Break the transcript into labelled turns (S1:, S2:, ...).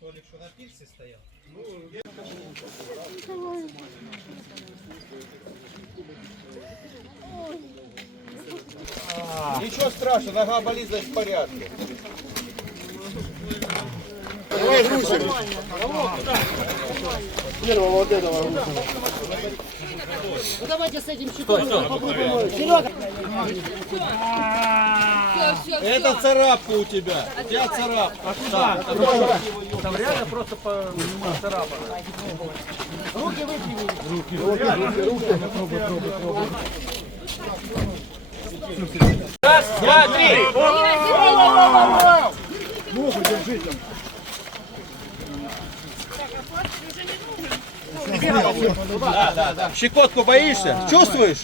S1: Толік, що на пільці стояв?
S2: Ничего страшного, нога болит, значит в порядке.
S3: Ну давайте с этим щитом попробуем. Серега!
S2: Это царапка у тебя. У тебя царапка. Так,
S1: Там реально просто по
S3: Руки выпрями.
S1: Раз, два, три!
S2: Щекотку боишься? Чувствуешь?